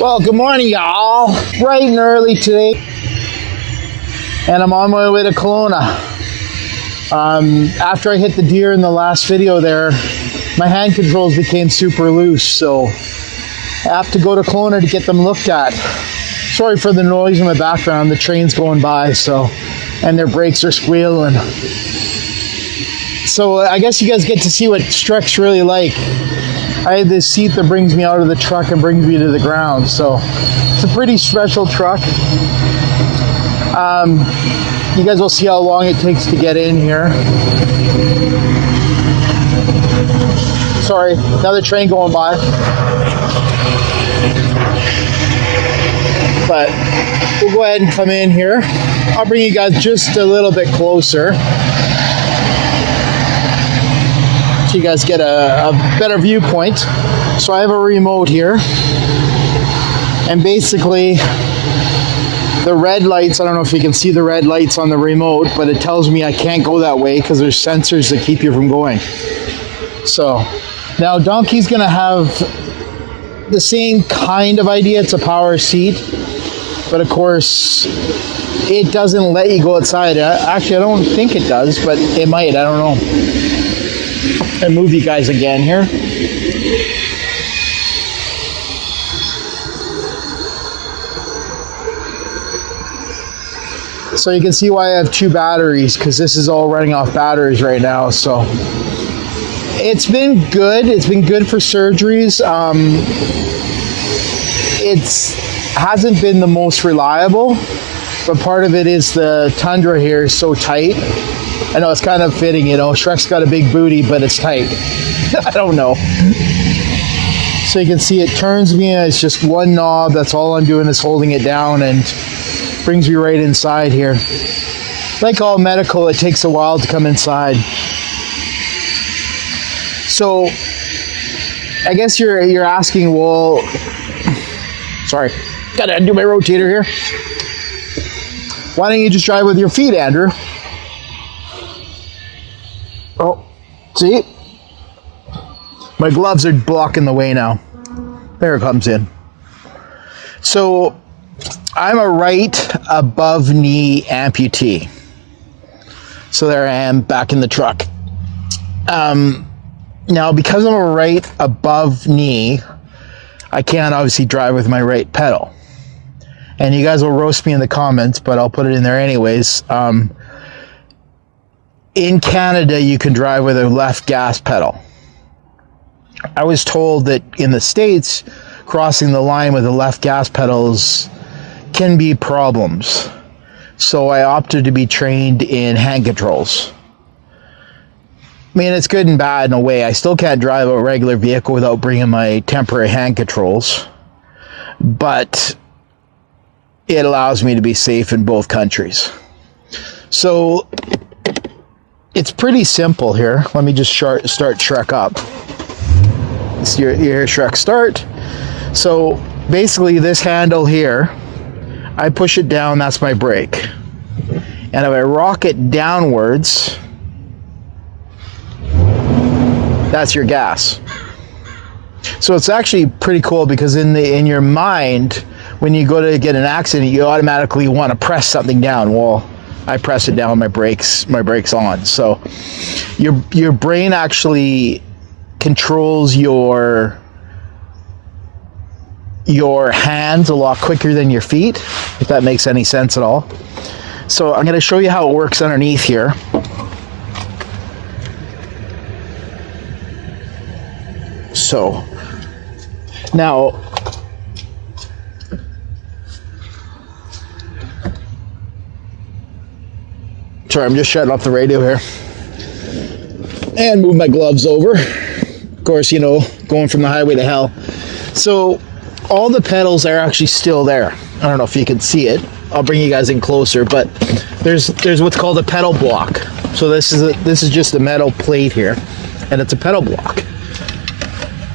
Well, good morning, y'all. Bright and early today, and I'm on my way to Kelowna. After I hit the deer in the last video there, my hand controls became super loose, so I have to go to Kelowna to get them looked at. Sorry for the noise in the background. The train's going by, and their brakes are squealing. So I guess you guys get to see what truck's really like. I have this seat that brings me out of the truck and brings me to the ground, so it's a pretty special truck. You guys will see how long it takes to get in here. Sorry, another train going by. But we'll go ahead and come in here. I'll bring you guys just a little bit closer, so you guys get a better viewpoint. So I have a remote here, and basically the red lights, I don't know if you can see the red lights on the remote, but it tells me I can't go that way because there's sensors that keep you from going. So now Donkey's gonna have the same kind of idea. It's a power seat, but of course it doesn't let you go outside. Actually, I don't think it does, but it might, I don't know. And move you guys again here. So you can see why I have two batteries, because this is all running off batteries right now. So it's been good. It's been good for surgeries. It hasn't been the most reliable, but part of it is the tundra here is so tight. I know it's kind of fitting, you know. Shrek's got a big booty, but it's tight. I don't know. So you can see it turns me, and it's just one knob. That's all I'm doing is holding it down, and brings me right inside here. Like all medical, it takes a while to come inside. So I guess you're asking, well, sorry, gotta undo my rotator here. Why don't you just drive with your feet, Andrew? Oh, see? My gloves are blocking the way now. There it comes in. So I'm a right above knee amputee. So there I am back in the truck. Now, because I'm a right above knee, I can't obviously drive with my right pedal. And you guys will roast me in the comments, but I'll put it in there anyways. In Canada, you can drive with a left gas pedal. I was told that in the States, crossing the line with the left gas pedals can be problems. So I opted to be trained in hand controls. I mean, it's good and bad in a way. I still can't drive a regular vehicle without bringing my temporary hand controls, but it allows me to be safe in both countries. So it's pretty simple here. Let me just start Shrek up. It's your Shrek start. So basically this handle here, I push it down, that's my brake. And if I rock it downwards, that's your gas. So it's actually pretty cool, because in your mind, when you go to get an accident, you automatically want to press something down. Well, I press it down, my brakes on. So your brain actually controls your hands a lot quicker than your feet, if that makes any sense at all. So I'm going to show you how it works underneath here. So now sorry, I'm just shutting off the radio here and move my gloves over. Of course, you know, going from the highway to hell. So all the pedals are actually still there. I don't know if you can see it. I'll bring you guys in closer, but there's what's called a pedal block. So this is just a metal plate here, and it's a pedal block.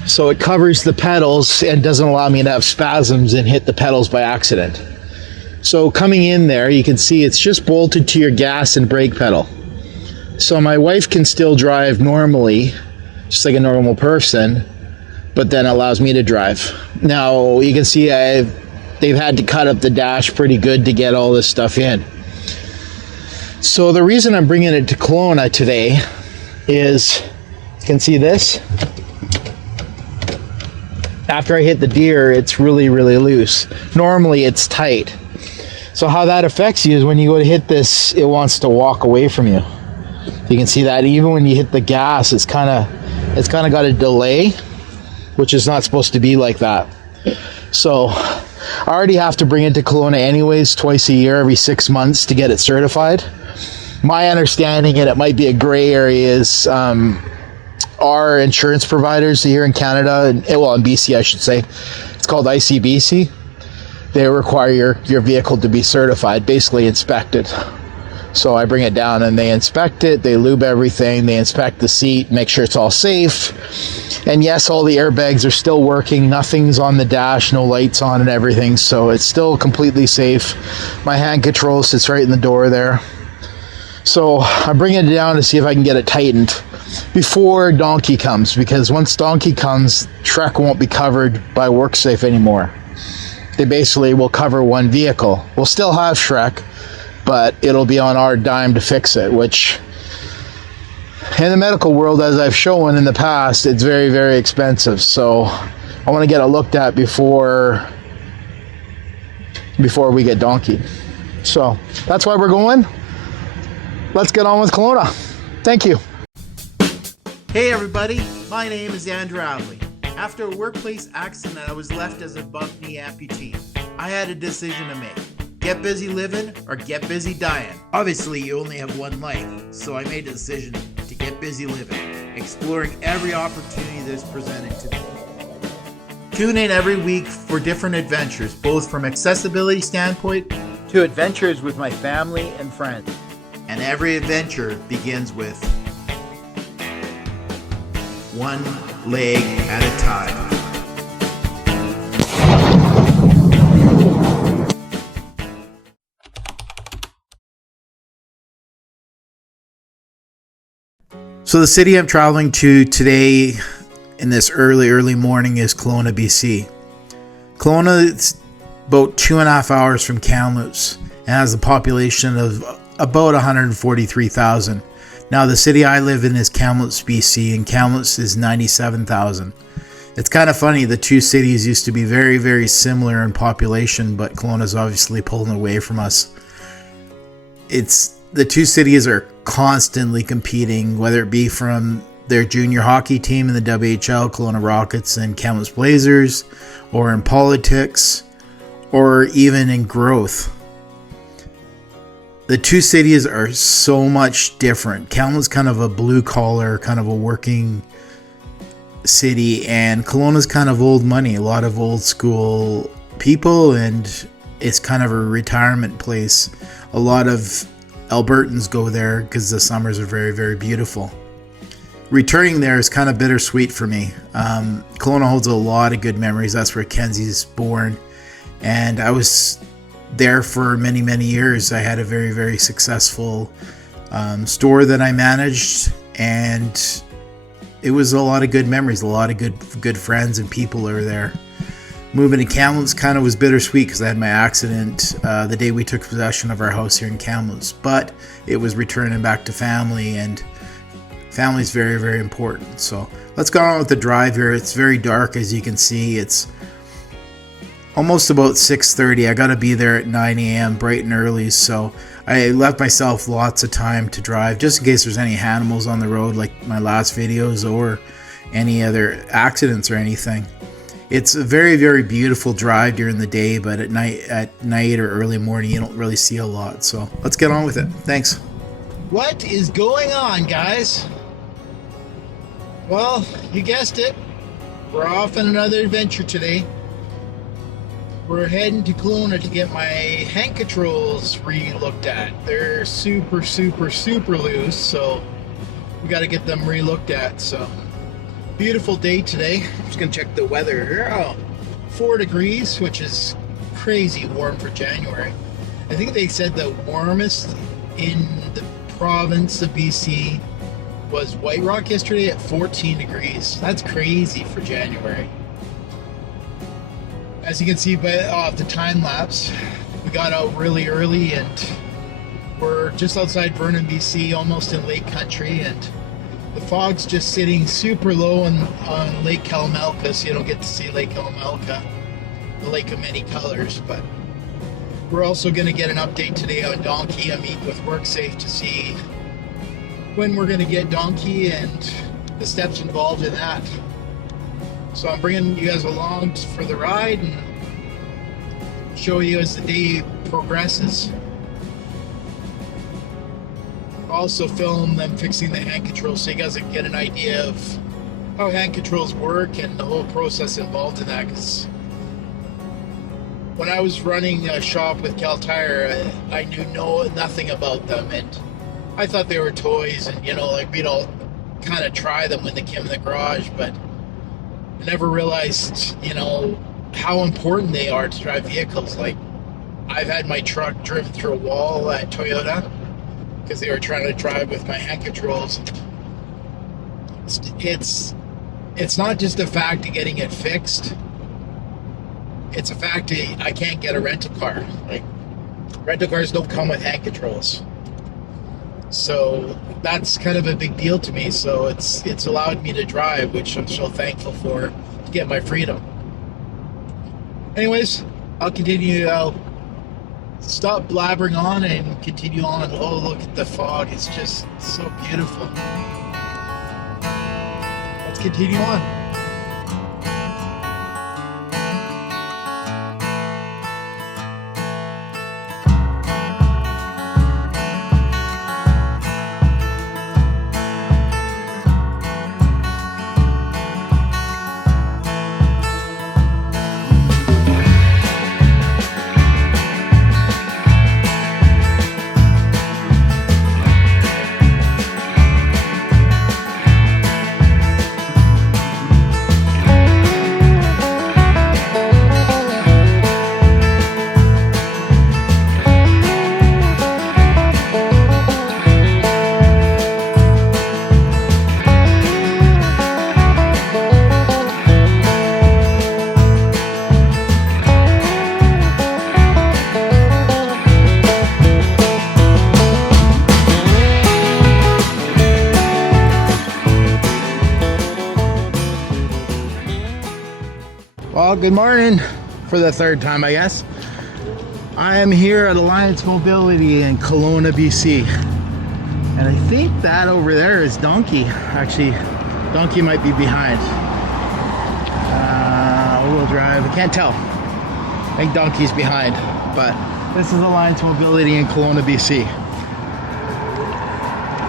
So it covers the pedals and doesn't allow me to have spasms and hit the pedals by accident. So coming in there, you can see it's just bolted to your gas and brake pedal. So my wife can still drive normally, just like a normal person, but then allows me to drive. Now you can see they've had to cut up the dash pretty good to get all this stuff in. So the reason I'm bringing it to Kelowna today is, you can see this. After I hit the deer, it's really, really loose. Normally it's tight. So how that affects you is when you go to hit this, it wants to walk away from you. You can see that even when you hit the gas, it's kind of got a delay, which is not supposed to be like that. So I already have to bring it to Kelowna anyways, twice a year, every 6 months to get it certified. My understanding, and it might be a gray area, is our insurance providers here in Canada, in BC I should say, it's called ICBC. They require your vehicle to be certified, basically inspected. So I bring it down and they inspect it, they lube everything, they inspect the seat, make sure it's all safe. And yes, all the airbags are still working, nothing's on the dash, no lights on and everything, so it's still completely safe. My hand control sits right in the door there. So I'm bringing it down to see if I can get it tightened before Donkey comes, because once Donkey comes, Trek won't be covered by WorkSafe anymore. They basically will cover one vehicle. We'll still have Shrek, but it'll be on our dime to fix it, which in the medical world, as I've shown in the past, it's very, very expensive. So I want to get it looked at before we get donkeyed. So that's why we're going. Let's get on with Kelowna. Thank you. Hey everybody, my name is Andrew Adley. After a workplace accident, I was left as a bump knee amputee. I had a decision to make. Get busy living or get busy dying. Obviously, you only have one life, so I made a decision to get busy living, exploring every opportunity that's presented to me. Tune in every week for different adventures, both from accessibility standpoint to adventures with my family and friends. And every adventure begins with one leg at a time. So the city I'm traveling to today in this early morning is Kelowna, BC. Kelowna is about 2.5 hours from Kamloops and has a population of about 143,000. Now the city I live in is Kamloops, BC, and Kamloops is 97,000. It's kind of funny, the two cities used to be very, very similar in population, but Kelowna's obviously pulling away from us. The two cities are constantly competing, whether it be from their junior hockey team in the WHL, Kelowna Rockets and Kamloops Blazers, or in politics, or even in growth. The two cities are so much different. Kamloops kind of a blue collar, kind of a working city, and Kelowna's kind of old money, a lot of old school people, and it's kind of a retirement place. A lot of Albertans go there because the summers are very, very beautiful. Returning there is kind of bittersweet for me. Kelowna holds a lot of good memories. That's where Kenzie's born, and I was there for many, many years. I had a very, very successful store that I managed, and it was a lot of good memories, a lot of good friends and people are there. Moving to Kamloops kind of was bittersweet because I had my accident the day we took possession of our house here in Kamloops, but it was returning back to family, and family is very, very important. So let's go on with the drive here. It's very dark, as you can see. It's almost about 6:30. I got to be there at 9 a.m. bright and early, so I left myself lots of time to drive just in case there's any animals on the road like my last videos or any other accidents or anything. It's a very, very beautiful drive during the day, but at night or early morning you don't really see a lot. So let's get on with it. Thanks. What is going on, guys? Well, you guessed it. We're off on another adventure today. We're heading to Kelowna to get my hand controls re-looked at. They're super, super, super loose, so we got to get them re-looked at. So, beautiful day today. I'm just going to check the weather here. Oh, 4 degrees, which is crazy warm for January. I think they said the warmest in the province of BC was White Rock yesterday at 14 degrees. That's crazy for January. As you can see by the time lapse, we got out really early and we're just outside Vernon, BC, almost in Lake Country, and the fog's just sitting super low on Lake Kelowna, so you don't get to see Lake Kelowna, the lake of many colors. But we're also going to get an update today on Donkey. I'm meeting with WorkSafe to see when we're going to get Donkey and the steps involved in that. So I'm bringing you guys along for the ride and show you as the day progresses. Also film them fixing the hand controls so you guys can get an idea of how hand controls work and the whole process involved in that. Because when I was running a shop with Cal Tire, I knew nothing about them, and I thought they were toys, and like we'd all kind of try them when they came in the garage, but I never realized how important they are to drive vehicles. Like, I've had my truck driven through a wall at Toyota because they were trying to drive with my hand controls. It's not just a fact of getting it fixed. It's a fact that I can't get a rental car. Like, rental cars don't come with hand controls. So that's kind of a big deal to me. So it's allowed me to drive, which I'm so thankful for, to get my freedom. Anyways, I'll continue. I'll stop blabbering on and continue on. Oh, look at the fog. It's just so beautiful. Let's continue on. Well, good morning for the third time, I guess. I am here at Alliance Mobility in Kelowna, BC. And I think that over there is Donkey. Actually, Donkey might be behind. All-wheel drive, I can't tell. I think Donkey's behind, but this is Alliance Mobility in Kelowna, BC.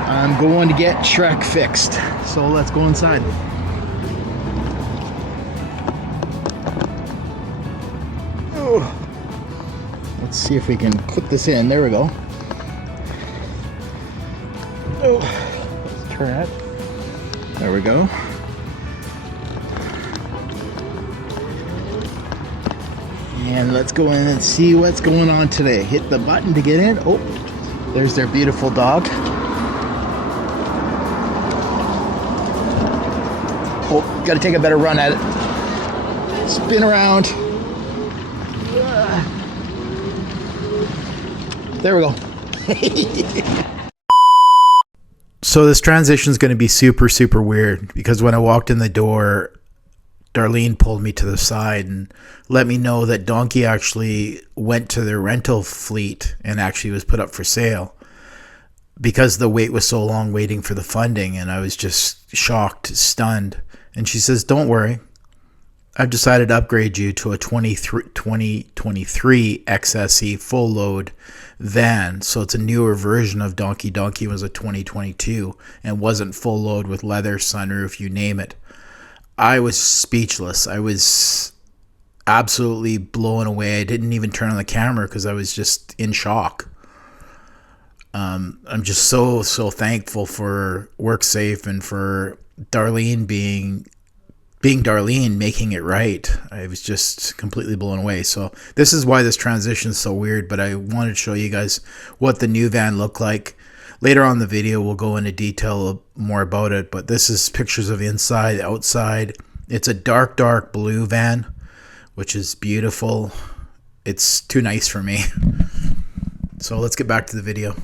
I'm going to get Shrek fixed, so let's go inside. Let's see if we can put this in. There we go. Oh, let's turn it. There we go. And let's go in and see what's going on today. Hit the button to get in. Oh, there's their beautiful dog. Oh, gotta take a better run at it. Spin around. There we go. So this transition is going to be super, super weird because when I walked in the door, Darlene pulled me to the side and let me know that Donkey actually went to their rental fleet and actually was put up for sale because the wait was so long waiting for the funding. And I was just shocked, stunned. And she says, don't worry. I've decided to upgrade you to a 2023 XSE full load van. So it's a newer version of Donkey. Donkey was a 2022 and wasn't full load with leather, sunroof, you name it. I was speechless. I was absolutely blown away. I didn't even turn on the camera because I was just in shock. I'm just so thankful for WorkSafe and for Darlene being Darlene, making it right. I was just completely blown away. So this is why this transition is so weird, but I wanted to show you guys what the new van looked like. Later on in the video, we'll go into detail more about it, but this is pictures of inside, outside. It's a dark, dark blue van, which is beautiful. It's too nice for me. So let's get back to the video.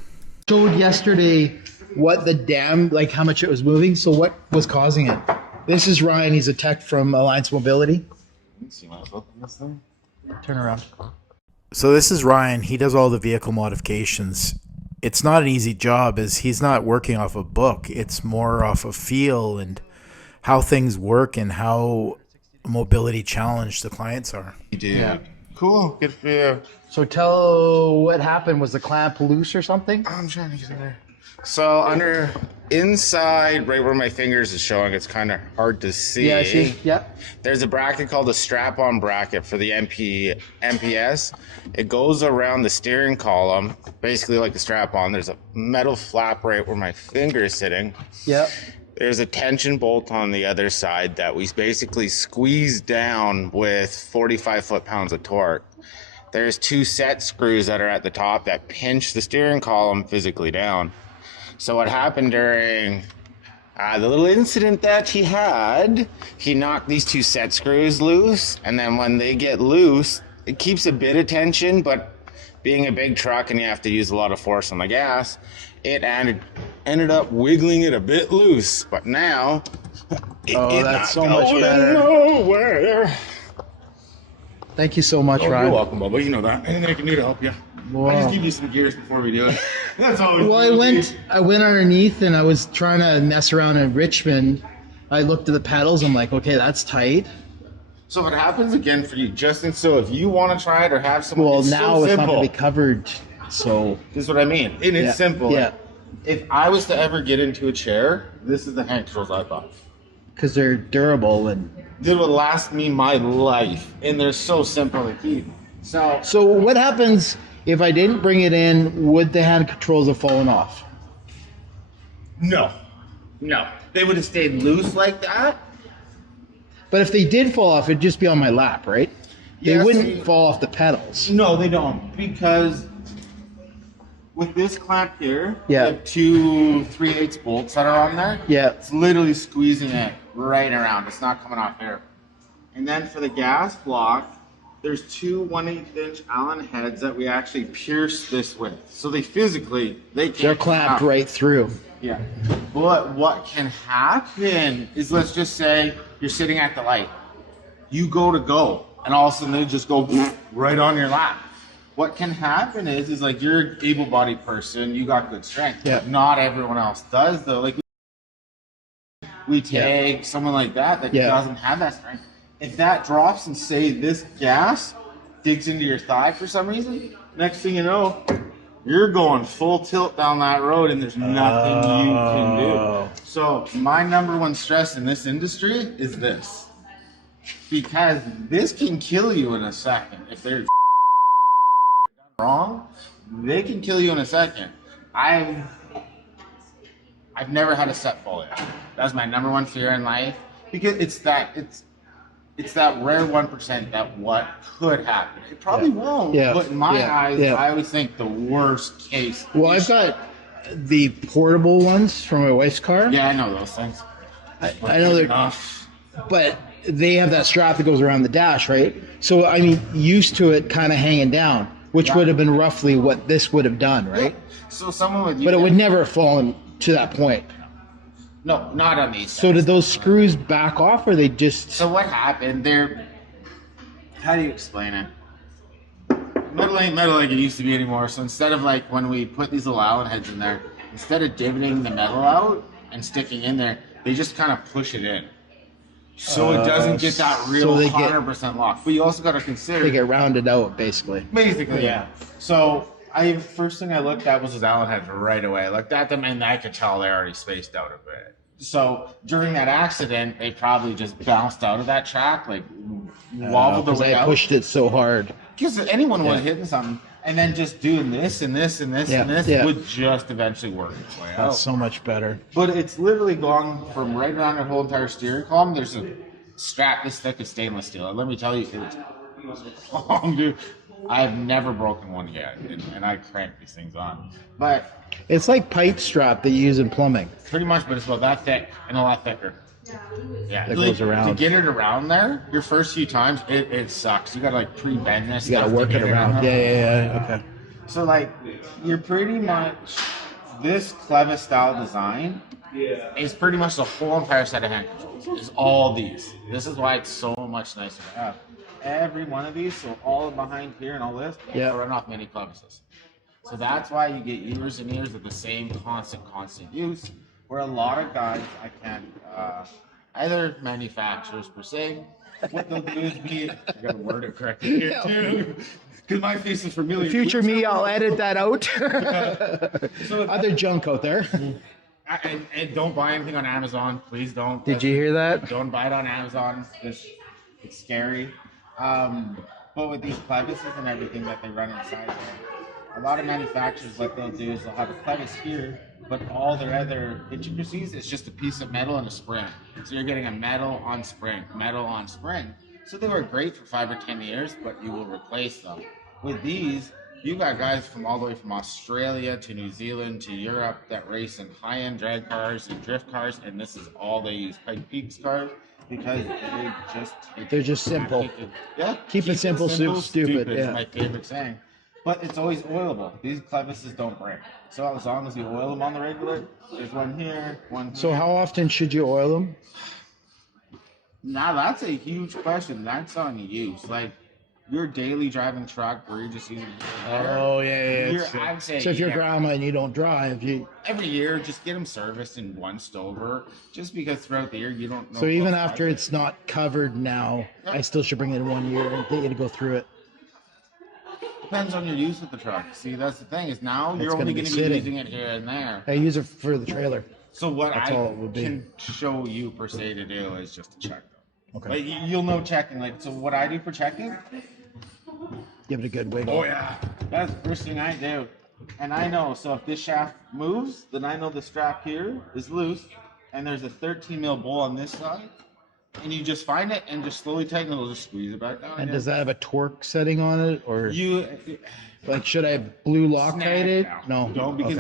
Showed yesterday what the dam, like how much it was moving. So what was causing it? This is Ryan. He's a tech from Alliance Mobility. Turn around. So this is Ryan. He does all the vehicle modifications. It's not an easy job, as he's not working off a book. It's more off of feel and how things work and how mobility challenged the clients are. Dude, yeah. Cool. Good for you. So tell what happened. Was the clamp loose or something? I'm trying to get in there. So under inside, right where my fingers is showing, it's kind of hard to see. Yeah, I see. Yeah. There's a bracket called a strap-on bracket for the MPS. It goes around the steering column, basically like a strap-on. There's a metal flap right where my finger is sitting. Yeah. There's a tension bolt on the other side that we basically squeeze down with 45 foot-pounds of torque. There's 2 set screws that are at the top that pinch the steering column physically down. So what happened during the little incident that he had, he knocked these 2 set screws loose, and then when they get loose, it keeps a bit of tension, but being a big truck and you have to use a lot of force on the gas, it ended up wiggling it a bit loose. But now, that's so much better. Nowhere. Thank you so much, Ryan. You're welcome, Bubba. You know that. Anything I can do to help you. Wow. I just give you some gears before we do it. That's always. Well, I went underneath and I was trying to mess around in Richmond. I looked at the pedals. I'm like, okay, that's tight. So if it happens again for you, Justin, so if you want to try it or have someone, Well, it's now so it's not simple. going to be covered. So This is what I mean. And it's simple. Yeah. Like, if I was to ever get into a chair, this is the hand controls I bought. Because they're durable and. This would last me my life, and they're so simple to keep. So what happens if I didn't bring it in? Would the hand controls have fallen off? No, they would have stayed loose like that. But if they did fall off, it'd just be on my lap, right? They Yes. wouldn't fall off the pedals. No, they don't, because with this clamp here, Yeah. you have 2 3/8 bolts that are on there. Yeah. It's literally squeezing it right around. It's not coming off here. And then for the gas block, there's 2 1/8" Allen heads that we actually pierce this with. So they physically, They're can't clamped come out. right through. Yeah. But what can happen is, let's just say you're sitting at the light. You go, and all of a sudden they just go right on your lap. What can happen is like you're an able-bodied person, you got good strength. Yeah. But not everyone else does, though. Like we take someone like that doesn't have that strength. If that drops and say this gas digs into your thigh for some reason, next thing you know, you're going full tilt down that road and there's nothing you can do. So my number one stress in this industry is this. Because this can kill you in a second. If they're wrong, they can kill you in a second. I've never had a set fall yet. That's my number one fear in life, because it's that rare 1% that what could happen. It probably won't, but in my eyes, I always think the worst case. Well, I've got the portable ones from my wife's car. Yeah, I know those things. I know they're, but they have that strap that goes around the dash, right? So I mean, used to it kind of hanging down, which would have been roughly what this would have done, right? So someone would, But it would never have fallen to that point. No, not on these. So did those screws back off, or they just? So what happened? How do you explain it? Metal ain't metal like it used to be anymore. So instead of like when we put these little Allen heads in there, instead of divoting the metal out and sticking in there, they just kind of push it in. So it doesn't get that real 100% lock. But you also got to consider, They get rounded out, basically. basically, yeah. So first thing I looked at was his Allen heads right away. I looked at them and I could tell they already spaced out a bit. So during that accident, they probably just bounced out of that track, like wobbled their way I out. pushed it so hard. Because anyone would have hitting something, and then just doing this and this and this and this would just eventually work its way out. That's so much better. But it's literally gone from right around the whole entire steering column. There's a strap this thick of stainless steel. And let me tell you, it's long, dude. I've never broken one yet, and I crank these things on. But It's like pipe strap that you use in plumbing. pretty much, but it's about that thick and a lot thicker. Yeah, That goes around. To get it around there, your first few times, it sucks. You gotta like pre-bend this. You gotta stuff to work it get around. Yeah. Okay. So like, you're pretty much this clever style design is pretty much the whole entire set of hand controls. Is all these. This is why it's so much nicer to have. Every one of these, so all behind here and all this, are run off mini clevises. So that's why you get years and years of the same constant use. Where a lot of guys, I can't, either manufacturers per se, what they'll do is I gotta word it correctly here too. Because my face is familiar. Future me, I'll edit that out. So other junk out there. And don't buy anything on Amazon, please don't. Did you hear that? Don't buy it on Amazon. It's scary. But with these clevises and everything that they run inside there, a lot of manufacturers, what they'll do is they'll have a clevis here, but all their other intricacies is just a piece of metal and a spring. So you're getting a metal on spring. So they were great for 5 or 10 years, but you will replace them. With these, you got guys from all the way from Australia to New Zealand to Europe that race in high-end drag cars and drift cars, and this is all they use. Pike Peaks cars, because they're just simple. Keep it simple, stupid. Is my favorite saying. But it's always oilable. These clevises don't break. So as long as you oil them on the regular, there's one here, one here. So how often should you oil them? Now that's a huge question. That's on you. Like your daily driving truck where you're just using I'd say, so if you're grandma and you don't drive, every year just get them serviced and once over. Just because throughout the year you don't know. So even after it's not covered now, I still should bring it in 1 year and get you to go through it. Depends on your use of the truck. See, that's the thing is now you're only going to be using it here and there. I use it for the trailer. So what I can show you per se to do is just to check them. Okay. Like you'll know checking. Like so, what I do for checking? Give it a good wiggle. Oh yeah, that's the first thing I do. And I know. So if this shaft moves, then I know the strap here is loose, and there's a 13 mil bowl on this side. And you just find it and just slowly tighten it. It'll just squeeze it back down. And does that have a torque setting on it, or should I blue Loctite it? No, don't, because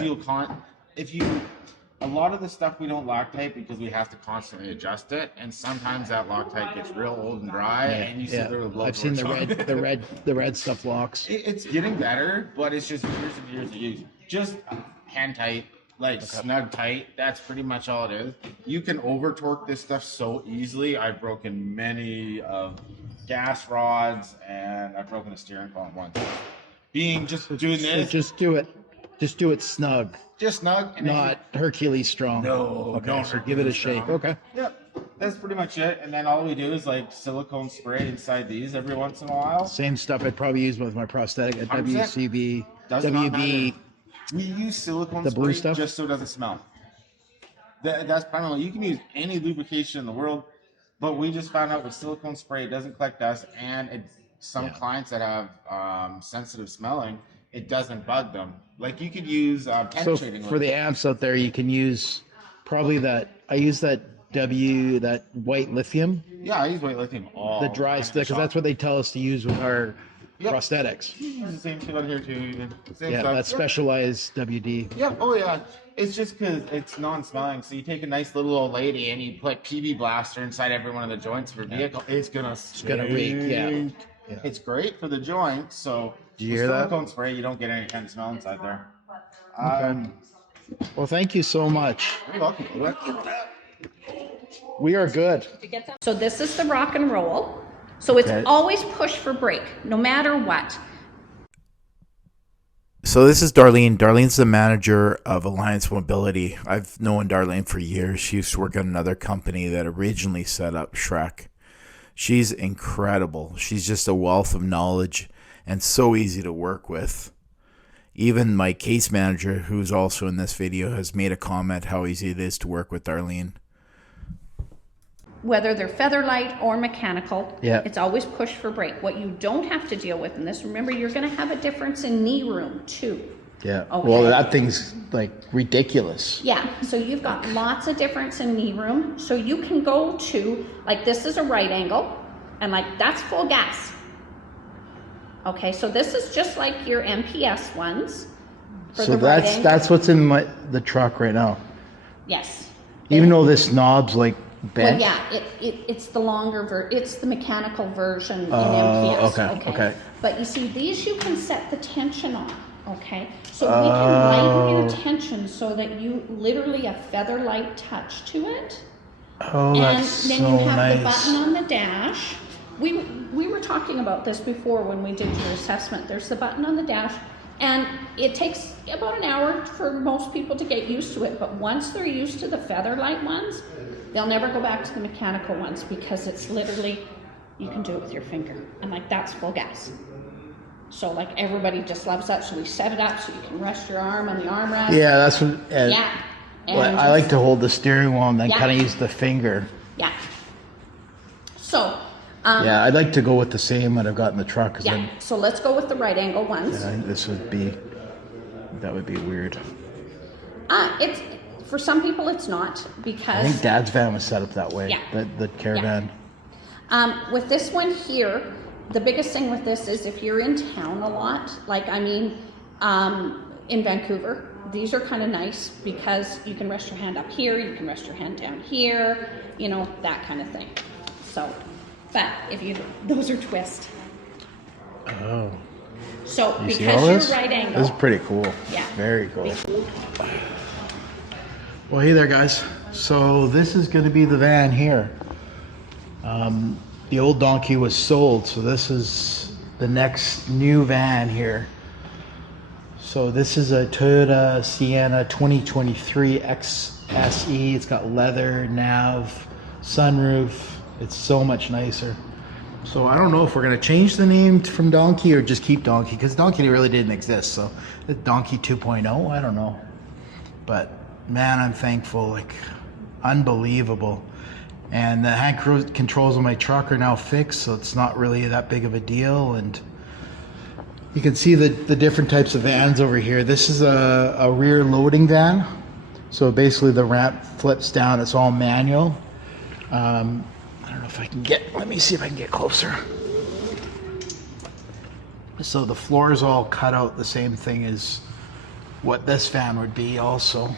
a lot of the stuff we don't Loctite because we have to constantly adjust it, and sometimes that Loctite gets real old and dry, and you see I've seen the red stuff locks. It's getting better, but it's just years and years of use. Just hand tight. Snug tight, that's pretty much all it is. You can over torque this stuff so easily. I've broken many gas rods, and I've broken a steering column once. Doing this. Just do it. Just do it snug. Just snug. And not Hercules strong. No. Okay, so give it a shake. Okay. Yep. That's pretty much it. And then all we do is silicone spray inside these every once in a while. Same stuff I'd probably use with my prosthetic at WCB, WB. We use silicone spray just so it doesn't smell. That's primarily, you can use any lubrication in the world, but we just found out with silicone spray, it doesn't collect dust, and some clients that have sensitive smelling, it doesn't bug them. Like you could use penetrating. So for the amps out there, you can use probably that. I use that white lithium. Yeah, I use white lithium all the dry stick, because that's what they tell us to use with our prosthetics. You use the same shit on here too. Same stuff. That's specialized WD. Yeah, oh yeah. It's just because it's non-smelling. So you take a nice little old lady and you put PB blaster inside every one of the joints of her vehicle. It's gonna reek. Yeah. It's great for the joints. So do you hear that? Silicone spray, you don't get any kind of smell inside there. Okay. Well, thank you so much. You're welcome. We are good. So this is the rock and roll. So it's always push for brake, no matter what. So this is Darlene. Darlene's the manager of Alliance Mobility. I've known Darlene for years. She used to work at another company that originally set up Shrek. She's incredible. She's just a wealth of knowledge and so easy to work with. Even my case manager, who's also in this video, has made a comment how easy it is to work with Darlene. Whether they're featherlight or mechanical, it's always push for brake. What you don't have to deal with in this, remember, you're going to have a difference in knee room too. Yeah. Okay. Well, that thing's ridiculous. Yeah. So you've got lots of difference in knee room. So you can go to, this is a right angle, and that's full gas. Okay, so this is just like your MPS ones. For So the right angle. that's what's in the truck right now. Yes. Even though this knob's like bent. Well, yeah, it's the longer it's the mechanical version in MPS. Okay. But you see, these you can set the tension on. Okay, so we can lighten your tension so that you literally a feather light touch to it. Oh, that's and then so you have nice. the button on the dash. We were talking about this before when we did your assessment. There's the button on the dash, and it takes about an hour for most people to get used to it. But once they're used to the feather light ones, they'll never go back to the mechanical ones because it's literally, you can do it with your finger. And like, that's full gas. So like, everybody just loves that. So we set it up so you can rest your arm on the armrest. Yeah, that's what. Yeah. Well, I like to hold the steering wheel and then Yeah. kind of use the finger. Yeah. So. Yeah, I'd like to go with the same that I've got in the truck. Cause Yeah. then, So let's go with the right angle ones. I think that would be weird. It's for some people it's not I because think Dad's van was set up that way. Yeah. The caravan. with this one here, the biggest thing with this is if you're in town a lot, like in Vancouver, these are kind of nice because you can rest your hand up here, you can rest your hand down here, you know, that kind of thing. So, but those are twist. Oh. So You see because all you're this? right angle. This is pretty cool. Yeah. Very cool. Well, hey there, guys. So this is going to be the van here. The old donkey was sold, so this is the next new van here. So this is a Toyota Sienna 2023 XSE. It's got leather, nav, sunroof. It's so much nicer. So I don't know if we're going to change the name from Donkey or just keep Donkey, because Donkey really didn't exist. So Donkey 2.0, I don't know. But man, I'm thankful, like unbelievable. And the hand controls on my truck are now fixed, so it's not really that big of a deal. And you can see the different types of vans over here. This is a rear loading van. So basically the ramp flips down, it's all manual. I don't know if I can let me see if I can get closer. So the floor is all cut out the same thing as what this van would be also.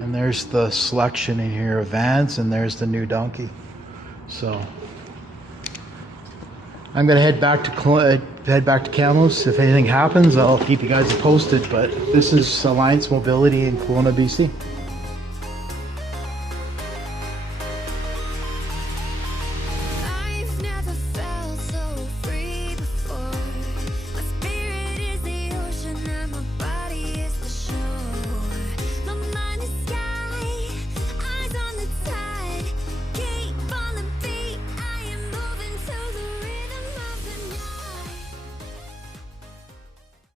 And there's the selection in here of vans, and there's the new Donkey. So I'm gonna head back to Kamloops. If anything happens, I'll keep you guys posted. But this is Alliance Mobility in Kelowna, BC.